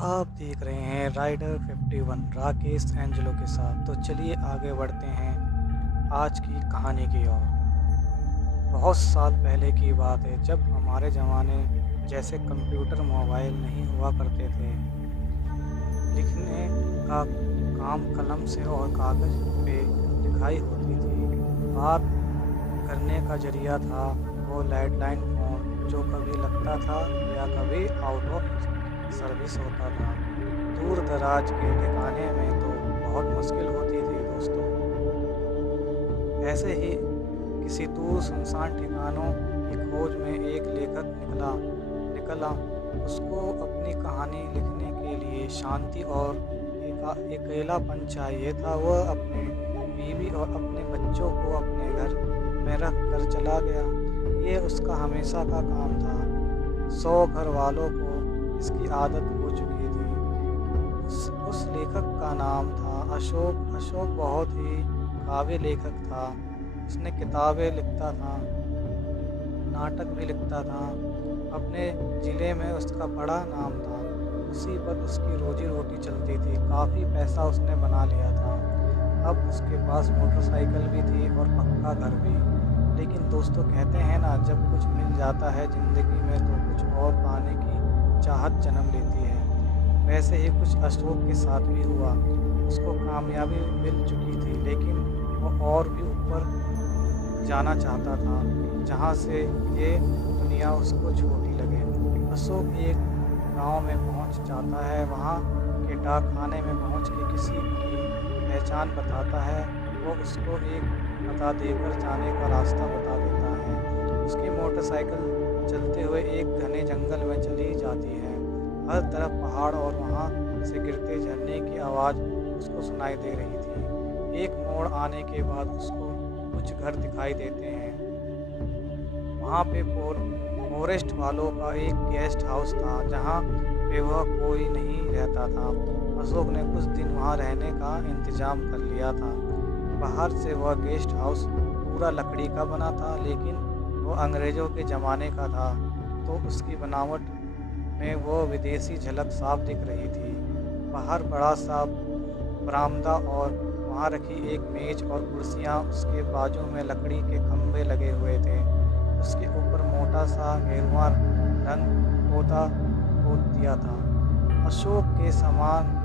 आप देख रहे हैं राइडर 51 राकेश एंजेलो के साथ। तो चलिए आगे बढ़ते हैं आज की कहानी की ओर। बहुत साल पहले की बात है जब हमारे ज़माने जैसे कंप्यूटर मोबाइल नहीं हुआ करते थे। लिखने का काम कलम से और कागज़ पे लिखाई होती थी। बात करने का ज़रिया था वो लैंडलाइन फ़ोन जो कभी लगता था या कभी आउट ऑफ सर्विस होता था। दूर-दराज के ठिकाने में तो बहुत मुश्किल होती थी दोस्तों। ऐसे ही किसी दूर सुनसान ठिकानों की खोज में एक लेखक निकला। उसको अपनी कहानी लिखने के लिए शांति और अकेलापन चाहिए था। वह अपने बीवी और अपने बच्चों को अपने घर में रख कर चला गया। ये उसका हमेशा का काम था। 100 घर वालों को इसकी आदत हो चुकी थी। उस लेखक का नाम था अशोक। अशोक बहुत ही काबिल लेखक था। उसने किताबें लिखता था, नाटक भी लिखता था। अपने ज़िले में उसका बड़ा नाम था। उसी पर उसकी रोज़ी-रोटी चलती थी। काफ़ी पैसा उसने बना लिया था। अब उसके पास मोटरसाइकिल भी थी और पक्का घर भी। लेकिन दोस्तों कहते हैं ना, जब कुछ मिल जाता है ज़िंदगी में तो कुछ और पाने की चाहत जन्म लेती है। वैसे ही कुछ अशोक के साथ भी हुआ। उसको कामयाबी मिल चुकी थी लेकिन वो और भी ऊपर जाना चाहता था, जहाँ से ये दुनिया उसको छोटी लगे। अशोक एक गाँव में पहुँच जाता है। वहाँ के डाकखाने में पहुँच के किसी की पहचान बताता है। वो उसको एक पता देकर जाने का रास्ता बता देता है। उसकी मोटरसाइकिल चलते हुए एक घने जंगल में चली जाती है। हर तरफ पहाड़ और वहाँ से गिरते झरने की आवाज़ उसको सुनाई दे रही थी। एक मोड़ आने के बाद उसको कुछ घर दिखाई देते हैं। वहाँ पे फॉरेस्ट वालों का एक गेस्ट हाउस था जहाँ पे वह कोई नहीं रहता था। अशोक ने कुछ दिन वहाँ रहने का इंतजाम कर लिया था। बाहर से वह गेस्ट हाउस पूरा लकड़ी का बना था लेकिन वो अंग्रेज़ों के ज़माने का था, तो उसकी बनावट में वो विदेशी झलक साफ दिख रही थी। बाहर बड़ा सा बरामदा और वहाँ रखी एक मेज और कुर्सियाँ, उसके बाजू में लकड़ी के खंभे लगे हुए थे। उसके ऊपर मोटा सा गेरुआ रंग पोत दिया था। अशोक के सामान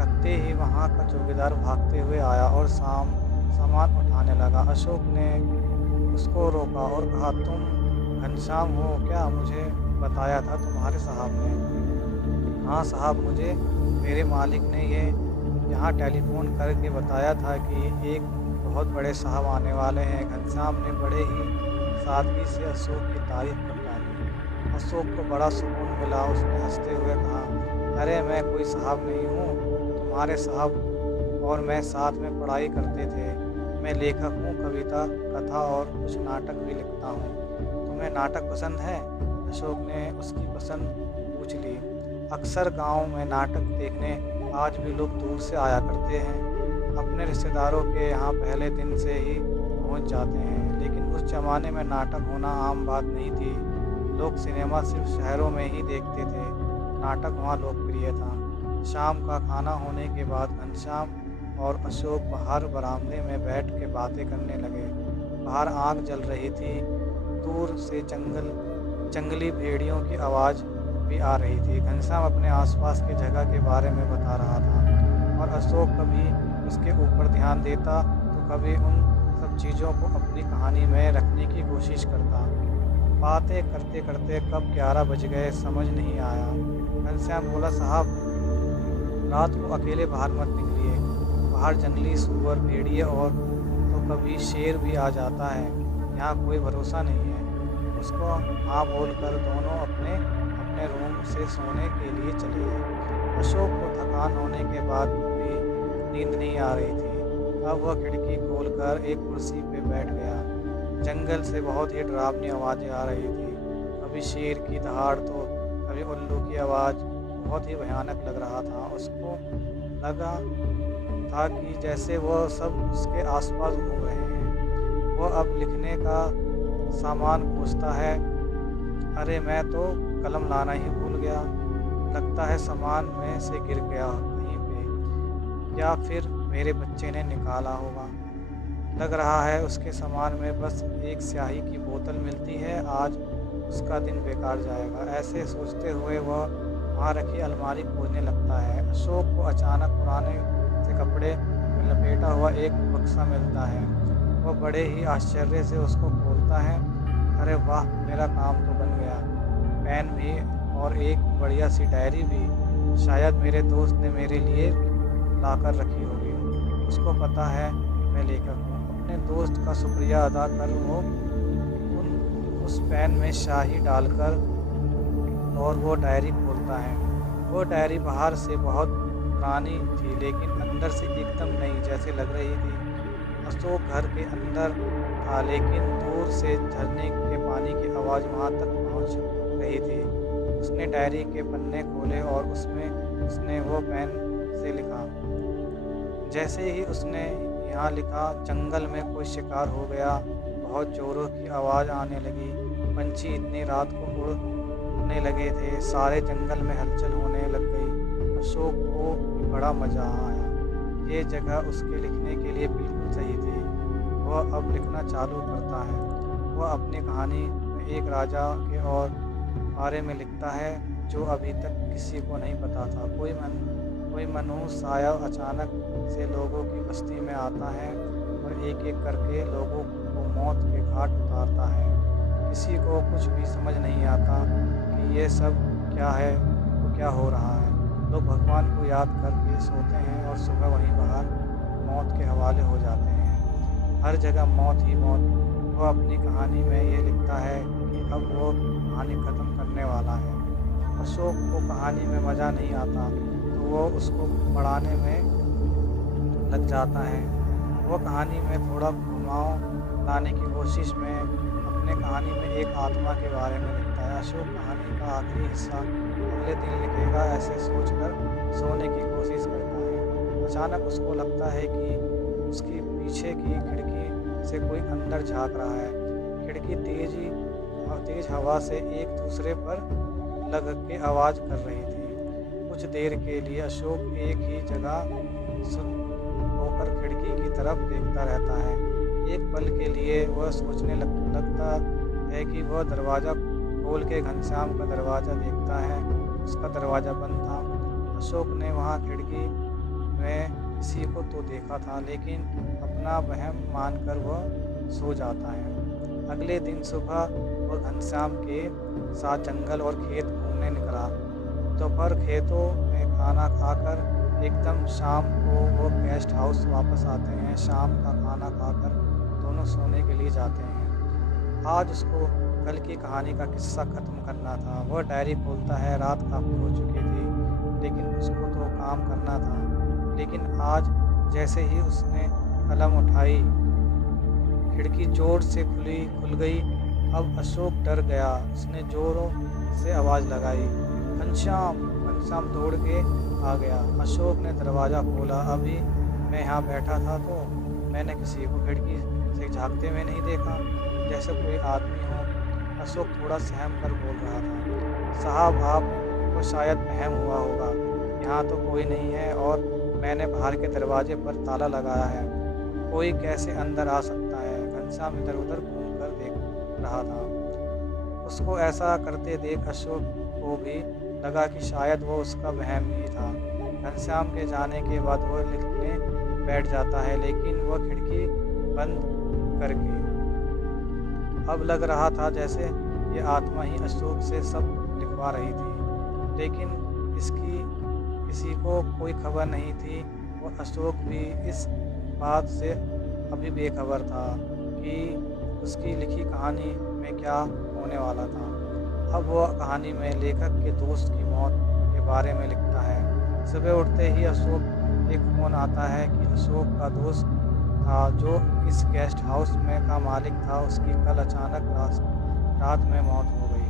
रखते ही वहाँ का चौकीदार भागते हुए आया और सामान उठाने लगा। अशोक ने उसको रोका और कहा, तुम घनश्याम हो क्या? मुझे बताया था तुम्हारे साहब ने। हाँ साहब, मुझे मेरे मालिक ने यहाँ टेलीफ़ोन करके बताया था कि एक बहुत बड़े साहब आने वाले हैं। घनश्याम ने बड़े ही सादगी से अशोक की तारीफ़ कर डाली। अशोक को बड़ा सुकून मिला। उसने हँसते हुए कहा, अरे मैं कोई साहब नहीं हूँ। तुम्हारे साहब और मैं साथ में पढ़ाई करते थे। मैं लेखक हूँ, कविता, कथा और कुछ नाटक भी लिखता हूँ। तुम्हें नाटक पसंद है? अशोक ने उसकी पसंद पूछ ली। अक्सर गाँव में नाटक देखने आज भी लोग दूर से आया करते हैं। अपने रिश्तेदारों के यहाँ पहले दिन से ही पहुँच जाते हैं। लेकिन उस ज़माने में नाटक होना आम बात नहीं थी। लोग सिनेमा सिर्फ शहरों में ही देखते थे। नाटक वहाँ लोकप्रिय था। शाम का खाना होने के बाद घनश्याम और अशोक बाहर बरामदे में बैठ के बातें करने लगे। बाहर आग जल रही थी। दूर से जंगली भेड़ियों की आवाज़ भी आ रही थी। घनश्याम अपने आसपास की जगह के बारे में बता रहा था और अशोक कभी उसके ऊपर ध्यान देता तो कभी उन सब चीज़ों को अपनी कहानी में रखने की कोशिश करता। बातें करते करते कब 11 बज गए समझ नहीं आया। घनश्याम बोला, साहब रात को अकेले बाहर मत निकलिए। बाहर जंगली सूअर, भेड़िए और तो कभी शेर भी आ जाता है। यहाँ कोई भरोसा नहीं है। उसको हाँ बोलकर दोनों अपने अपने रूम से सोने के लिए चले गए। अशोक को थकान होने के बाद भी नींद नहीं आ रही थी। अब वह खिड़की खोलकर एक कुर्सी पे बैठ गया। जंगल से बहुत ही डरावनी आवाज़ें आ रही थी। कभी शेर की दहाड़ तो कभी उल्लू की आवाज़। बहुत ही भयानक लग रहा था। उसको लगा था कि जैसे वह सब उसके आसपास घूम रहे हैं। वह अब लिखने का सामान खोजता है। अरे मैं तो कलम लाना ही भूल गया। लगता है सामान में से गिर गया कहीं पे, या फिर मेरे बच्चे ने निकाला होगा। लग रहा है उसके सामान में बस एक स्याही की बोतल मिलती है, आज उसका दिन बेकार जाएगा। ऐसे सोचते हुए वह वहाँ रखी अलमारी खोजने लगता है। अशोक को अचानक पुराने से कपड़े में लपेटा हुआ एक बक्सा मिलता है। वह बड़े ही आश्चर्य से उसको खोलता है। अरे वाह! मेरा काम तो बन गया। पेन भी और एक बढ़िया सी डायरी भी, शायद मेरे दोस्त ने मेरे लिए लाकर रखी होगी। उसको पता है मैं लेखक हूँ। अपने दोस्त का शुक्रिया अदा कर वो उस पेन में स्याही डालकर और वो डायरी खोलता है। वो डायरी बाहर से बहुत पुरानी थी, लेकिन अंदर से एकदम नई जैसे लग रही थी। अशोक घर के अंदर था, लेकिन दूर से झरने के पानी की आवाज़ वहाँ तक पहुँच रही थी। उसने डायरी के पन्ने खोले और उसमें उसने वो पेन से लिखा। जैसे ही उसने यहाँ लिखा, जंगल में कोई शिकार हो गया। बहुत जोरों की आवाज़ आने लगी। पंछी इतनी रात को उड़ने लगे थे, सारे जंगल में हलचल होने लग गई। अशोक को बड़ा मज़ा आया। ये जगह उसके लिखने के लिए बिल्कुल सही थी। वह अब लिखना चालू करता है। वह अपनी कहानी में एक राजा के और बारे में लिखता है जो अभी तक किसी को नहीं पता था। कोई मनहूस साया अचानक से लोगों की बस्ती में आता है और एक-एक करके लोगों को मौत के घाट उतारता है। किसी को कुछ भी समझ नहीं आता कि ये सब क्या है, तो क्या हो रहा है। लोग भगवान को याद करके सोते हैं और सुबह वहीं बाहर मौत के हवाले हो जाते हैं। हर जगह मौत ही मौत। वह अपनी कहानी में ये लिखता है कि अब वो कहानी ख़त्म करने वाला है। अशोक को कहानी में मज़ा नहीं आता, तो वो उसको बढ़ाने में लग जाता है। वो कहानी में थोड़ा घुमाव लाने की कोशिश में अपने कहानी में एक आत्मा के बारे में लिखता है। अशोक कहानी का आखिरी हिस्सा अगले दिन लिखेगा, ऐसे सोचकर सोने की कोशिश करता है। अचानक उसको लगता है कि उसकी पीछे की खिड़की से कोई अंदर झाँक रहा है। खिड़की तेज हवा से एक दूसरे पर लग के आवाज़ कर रही थी। कुछ देर के लिए अशोक एक ही जगह सुन होकर खिड़की की तरफ देखता रहता है। एक पल के लिए वह सोचने लगता है कि वह दरवाज़ा खोल के घनश्याम का दरवाज़ा देखता है। उसका दरवाज़ा बंद था। अशोक ने वहाँ खिड़की में किसी को तो देखा था, लेकिन अपना वहम मानकर वह सो जाता है। अगले दिन सुबह वह घनश्याम के साथ जंगल और खेत घूमने निकला। दोपहर खेतों में खाना खाकर एकदम शाम को वो गेस्ट हाउस वापस आते हैं। शाम का खाना खाकर दोनों सोने के लिए जाते हैं। आज उसको कल की कहानी का किस्सा ख़त्म करना था। वह डायरी खोलता है। रात काफ़ी हो चुकी थी, लेकिन उसको तो काम करना था। लेकिन आज जैसे ही उसने कलम उठाई, खिड़की जोर से खुल गई। अब अशोक डर गया। उसने जोरों से आवाज़ लगाई, घनश्याम! घनश्याम दौड़ के आ गया। अशोक ने दरवाज़ा खोला। अभी मैं यहाँ बैठा था तो मैंने किसी को खिड़की से झाँकते हुए नहीं देखा, जैसे कोई आदमी हो। अशोक थोड़ा सहम कर बोल रहा था, साहब आपको शायद वहम हुआ होगा। यहाँ तो कोई नहीं है और मैंने बाहर के दरवाजे पर ताला लगाया है। कोई कैसे अंदर आ सकता है? घनश्याम इधर उधर घूम कर देख रहा था। उसको ऐसा करते देख अशोक को भी लगा कि शायद वो उसका वहम ही था। घनश्याम के जाने के बाद वो लिखने बैठ जाता है, लेकिन वह खिड़की बंद करके। अब लग रहा था जैसे ये आत्मा ही अशोक से सब लिखवा रही थी, लेकिन इसकी किसी को कोई खबर नहीं थी। और अशोक भी इस बात से अभी बेखबर था कि उसकी लिखी कहानी में क्या होने वाला था। अब वह कहानी में लेखक के दोस्त की मौत के बारे में लिखता है। सुबह उठते ही अशोक एक फ़ोन आता है कि अशोक का दोस्त था जो इस गेस्ट हाउस में का मालिक था, उसकी कल अचानक रात में मौत हो गई।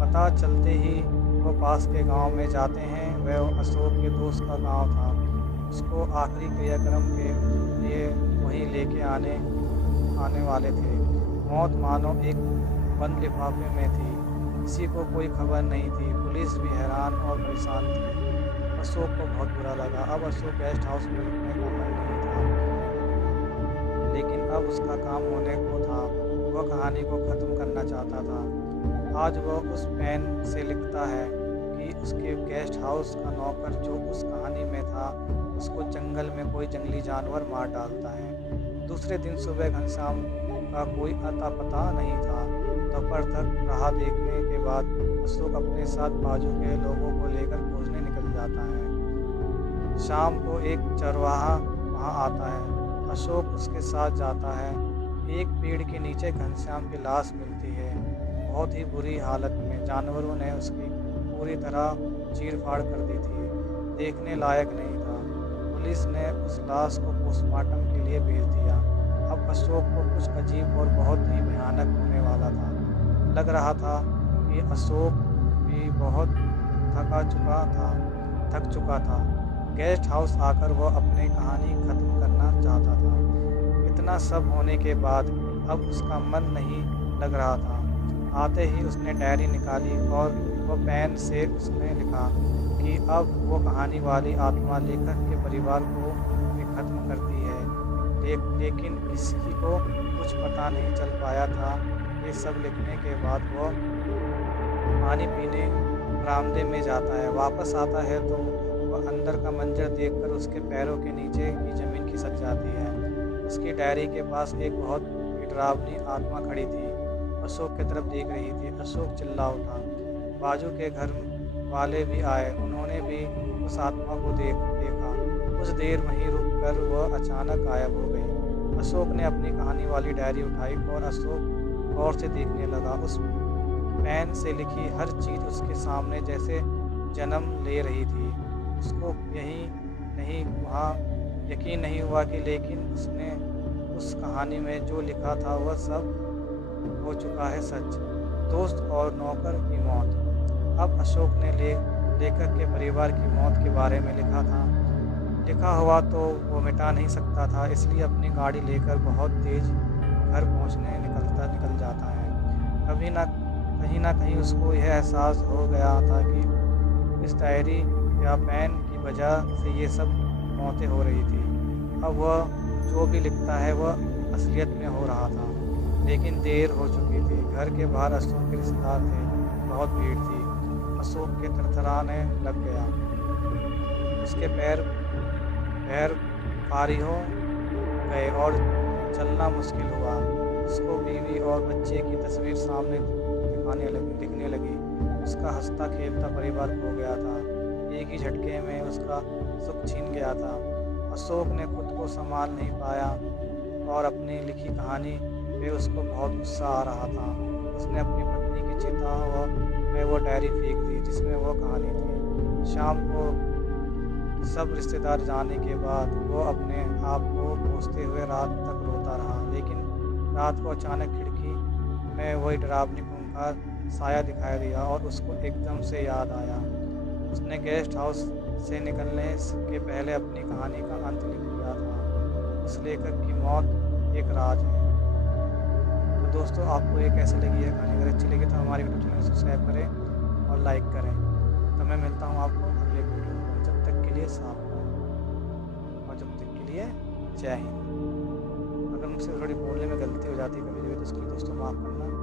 पता चलते ही वो पास के गांव में जाते हैं। वह अशोक के दोस्त का गांव था। उसको आखिरी क्रियाक्रम के लिए वहीं लेके आने वाले थे। मौत मानो एक बंद लिफाफे में थी। किसी को कोई खबर नहीं थी। पुलिस भी हैरान और परेशान थी। अशोक को बहुत बुरा लगा। अब अशोक गेस्ट हाउस में रुकने का मन नहीं था, लेकिन अब उसका काम होने को था। वह कहानी को ख़त्म करना चाहता था। आज वह उस पेन से लिखता है कि उसके गेस्ट हाउस का नौकर जो उस कहानी में था, उसको जंगल में कोई जंगली जानवर मार डालता है। दूसरे दिन सुबह घनश्याम का कोई अता पता नहीं था। दोपहर तक राह देखने के बाद अशोक अपने साथ बाजू के लोगों को लेकर खोजने निकल जाता है। शाम को एक चरवाहा वहाँ आता है। अशोक उसके साथ जाता है। एक पेड़ के नीचे घनश्याम की लाश मिलती है, बहुत ही बुरी हालत में। जानवरों ने उसकी पूरी तरह चीर-फाड़ कर दी थी, देखने लायक नहीं था। पुलिस ने उस लाश को पोस्टमार्टम के लिए भेज दिया। अब अशोक को कुछ अजीब और बहुत ही भयानक होने वाला था। लग रहा था कि अशोक भी बहुत थक चुका था। गेस्ट हाउस आकर वह अपनी कहानी ख़त्म करना चाहता था। इतना सब होने के बाद अब उसका मन नहीं लग रहा था। आते ही उसने डायरी निकाली और वह पेन से उसने लिखा कि अब वो कहानी वाली आत्मा लेखक के परिवार को भी ख़त्म करती है। लेकिन किसी को कुछ पता नहीं चल पाया था। ये सब लिखने के बाद वो पानी पीने बरामदे में जाता है। वापस आता है तो वह अंदर का मंजर देखकर उसके पैरों के नीचे की ज़मीन खिसक जाती है। उसकी डायरी के पास एक बहुत ही डरावनी आत्मा खड़ी थी, अशोक की तरफ देख रही थी। अशोक चिल्ला उठा। बाजू के घर वाले भी आए, उन्होंने भी उस आत्मा को देखा। कुछ देर वहीं रुक कर वह अचानक गायब हो गई। अशोक ने अपनी कहानी वाली डायरी उठाई और अशोक गौर से देखने लगा। उस पेन से लिखी हर चीज़ उसके सामने जैसे जन्म ले रही थी। उसको यकीन नहीं हुआ कि लेकिन उसने उस कहानी में जो लिखा था वह सब हो चुका है सच। दोस्त और नौकर की मौत। अब अशोक ने लेखक के परिवार की मौत के बारे में लिखा था। लिखा हुआ तो वो मिटा नहीं सकता था, इसलिए अपनी गाड़ी लेकर बहुत तेज़ घर पहुंचने निकल जाता है। कहीं ना कहीं उसको यह एहसास हो गया था कि इस डायरी या पेन की वजह से ये सब मौतें हो रही थी। अब वह जो भी लिखता है वह असलियत में हो रहा था, लेकिन देर हो चुकी थी। घर के बाहर अशोक के रिश्तेदार थे, बहुत भीड़ थी। अशोक के थरथराने लग गया। उसके पैर भारी हो गए और चलना मुश्किल हुआ। उसको बीवी और बच्चे की तस्वीर सामने दिखने लगी। उसका हंसता खेलता परिवार खो गया था। एक ही झटके में उसका सुख छीन गया था। अशोक ने खुद को संभाल नहीं पाया और अपनी लिखी कहानी पे उसको बहुत गुस्सा आ रहा था। उसने अपनी पत्नी की चिता में वो डायरी फेंक दी जिसमें वो कहानी थी। शाम को सब रिश्तेदार जाने के बाद वो अपने आप को कोसते हुए रात तक रोता रहा। लेकिन रात को अचानक खिड़की में वही डरावनी खूंखार साया दिखाई दिया और उसको एकदम से याद आया। उसने गेस्ट हाउस से निकलने के पहले अपनी कहानी का अंत लिख दिया था। उस लेखक की मौत एक राज है। तो दोस्तों, आपको ये कैसे लगी है कहानी? अगर अच्छी लगी तो हमारी यूट्यूब चैनल को सब्सक्राइब करें और लाइक करें। तो मैं मिलता हूँ आपको अगले वीडियो में। जब तक के लिए साफ रहो और जब तक के लिए जय हिंद। अगर मुझसे थोड़ी बोलने में गलती हो जाती है कभी कभी तो उसके लिए दोस्तों माफ़ करना।